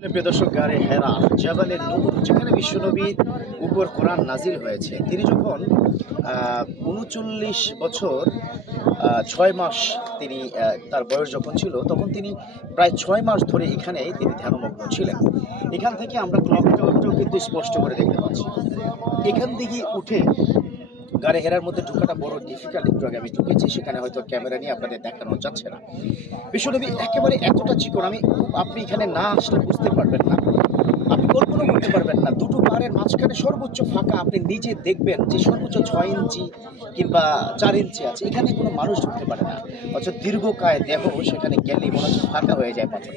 প্রিয় দর্শক, গারে হেরা জাবালে নূর, যেখানে বিশ্বনবীর উপর কোরআন নাজিল হয়েছে। তিনি যখন ৩৯ বছর ৬ মাস তিনি তার বয়স যখন ছিল, তখন তিনি প্রায় ৬ মাস ধরে এখানে তিনি ধ্যানমগ্ন ছিলেন। এখান থেকে আমরা ক্লক টাওয়ারটাও কিন্তু স্পষ্ট করে দেখতে পাচ্ছি। এখান থেকে উঠে গাড়ি হেরার মধ্যে ঢোকাটা বড় ডিফিকাল্ট। একটু আগে আমি ঢুকেছি, সেখানে হয়তো ক্যামেরা নিয়ে আপনাদের দেখানো যাচ্ছে না। বিশ্বনবী একেবারে এতটা চিকন, আপনি এখানে না আসলে বুঝতে পারবেন না, আপনি কল্পনা করতে পারবেন না। দুটো পাড়ের মাঝখানে সর্বোচ্চ ফাঁকা আপনি নিজে দেখবেন যে সর্বোচ্চ 6 ইঞ্চি কিংবা 4 ইঞ্চি আছে, এখানে কোনো মানুষ ঢুকতে পারে না। অথচ দীর্ঘকায় দেহ সেখানে গেলেই মনে হচ্ছে ফাঁকা হয়ে যায় পাথর।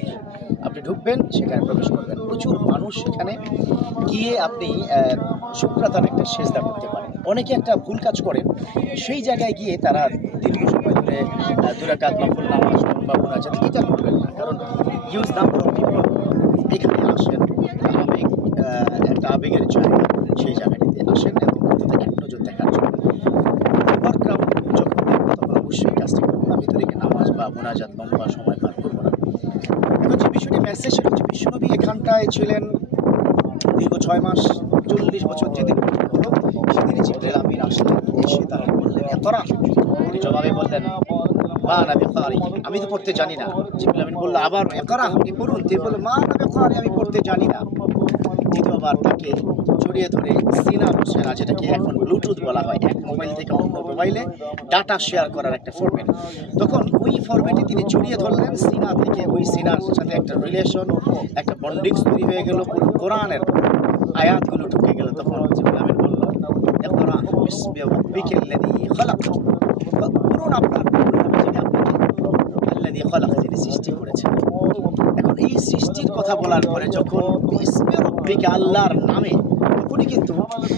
আপনি ঢুকবেন, সেখানে প্রবেশ করবেন, প্রচুর মানুষ সেখানে গিয়ে আপনি শুক্রাতার একটা সেজদা করতে পারেন। অনেকে একটা ভুল কাজ করেন, সেই জায়গায় গিয়ে তারা দীর্ঘ সময় ধরে 2 রাকাত নফল নামাজ বা মুনাজাত এটা করবেন না। কারণ ইউজ নাম্বার অফ পিপল এখানে আসেন, একটা আবেগের জায়গা, সেই জায়গাটিতে আসেন এবং অন্তত এক নজর দেখার জন্য। ওভার ক্রাউড যখন দেখবো তখন অবশ্যই কাজটি করবো না, ভিতরে গিয়ে নামাজ বা মোনাজাত লম্বা সময় পার করবো না। এখন যে বিষয়টি মেসেজ, সেটা হচ্ছে বিশ্বনবী এখানটায় ছিলেন দীর্ঘ 6 মাস, 40 বছর। যেদিন হলো সেদিনই জিবরাইল আমিন আসলেন, এসে তাকে বললেন ইকরা। তিনি জবাবে বললেন মা না বিকারি, আমি তো পড়তে জানি না। জিবরাইল আমিন বলল আবার ইকরা, আপনি পড়ুন। তিনি বললেন মা না বিকারি, আমি পড়তে জানি না। দ্বিতীয়বার তাকে জড়িয়ে ধরে সিনা মোছেনা, যেটাকে এখন ব্লুটুথ বলা হয়, এক মোবাইল থেকে অন্য মোবাইলে ডাটা শেয়ার করার একটা ফরম্যাট, তখন ওই ফরম্যাটে তিনি জড়িয়ে ধরলেন সিনা থেকে। ওই সিনার সাথে একটা রিলেশন, একটা বন্ডিংস তৈরি হয়ে গেল, পুরো কোরআনের আয়াতগুলো ঢুকে গেল। তখন জিবরাইল আমিন বলল ইকরা বিসমি রাব্বিকাল্লাযী খালাক, পড়ুন আপনার যিনি আপনাকে আল্লাযী খালাক, যিনি সৃষ্টি করেছেন। এখন এই সৃষ্টির কথা বলার পরে যখন বিসমি রাব্বিকা, আল্লাহর নামে, তখনই কিন্তু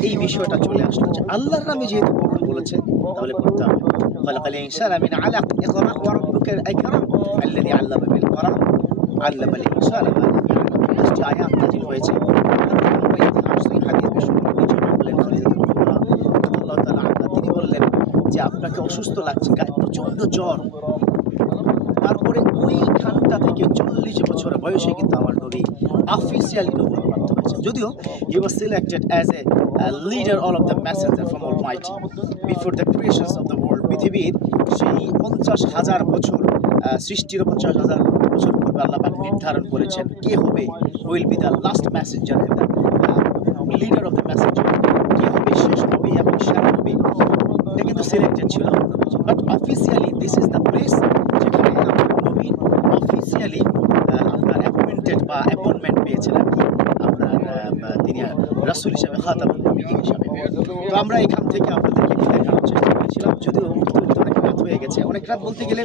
এই বিষয়টা চলে আসলো যে আল্লাহর নামে যেহেতু পড়ুন বলেছে, তাহলে পড়তে হবে। খালাকাল ইনসানা মিন আলাক, ইকরা ওয়া রাব্বুকাল আকরাম আল্লাযী আল্লামা বিল কলম আল্লামাল ইনসানা মা লাম ইয়ালাম। 5টি আয়াত নাযিল হয়েছে। তিনি বললেন যে আপনাকে অসুস্থ লাগছে, গায়ে প্রচন্ড জ্বর। তারপরে ওইখানটা থেকে 40 বছর বয়সে কিন্তু আমার নবী অফিসিয়ালি নবুয়ত প্রাপ্ত হয়েছে। যদিও he was selected as a leader all of the messenger from Almighty before the creations of the world. পৃথিবীর সেই 50,000 বছর, সৃষ্টির 50,000 বছর পূর্বে আল্লাহ পাক নির্ধারণ করেছেন কে হবে, will be the last messenger and the leader of the messenger, কে হবে শেষ নবী এবং সেরা নবী। এটা কিন্তু সিলেক্টেড ছিল, but officially this is the place যেখানে নবীন অফিসিয়ালি আপনার অ্যাপয়েন্টেড বা অ্যাপয়েন্টমেন্ট পেয়েছেন আর কি, আপনার তিনি রাসূল হিসাবে, খাতামুন নবিয়্যিন হিসাবে। তো আমরা এখান থেকে আপনাদেরকে দেখানোর চেষ্টা করেছিলাম, যদিও অনেক রাত হয়ে গেছে। অনেক রাত বলতে গেলে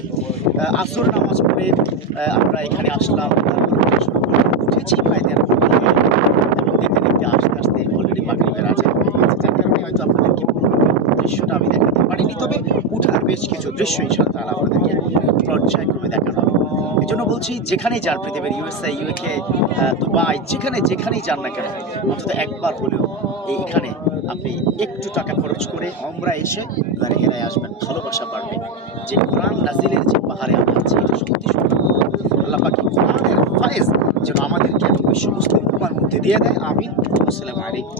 আসর নামাজ পড়ে আমরা এখানে আসলাম, তারপর শুরু করলাম, উঠেছি প্রায় 1.5 ঘন্টা হয়ে গেল এবং দেখতে দেখতে আসতে আসতে অলরেডি মাগরিবের আজান হয়ে গেছে। যার কারণে হয়তো আপনাদেরকে পুরো দৃশ্যটা আমি দেখাতে পারিনি, তবে উঠার বেশ কিছু দৃশ্য ইনশাআল্লাহ আপনাদেরকে পর্যায়ক্রমে দেখানো হবে। এই জন্য বলছি, যেখানেই যান পৃথিবীর, USA, UK, দুবাই, যেখানেই যান না কেন, অন্তত একবার হলেও এইখানে আপনি একটু টাকা খরচ করে উমরা এসে গাড়ি হেরায় আসবেন, ভালোবাসা বাড়বে। যে কোরআন নাজিলের যে পাহাড়ে আমি আছি, এটা সত্যি সত্যি আল্লাহ পাক কোরআনের ফয়েজ যেন আমাদেরকে এবং বিশ্ব মুসলিম উম্মার মধ্যে দিয়ে দেয়। আমিন। আসসালামু আলাইকুম।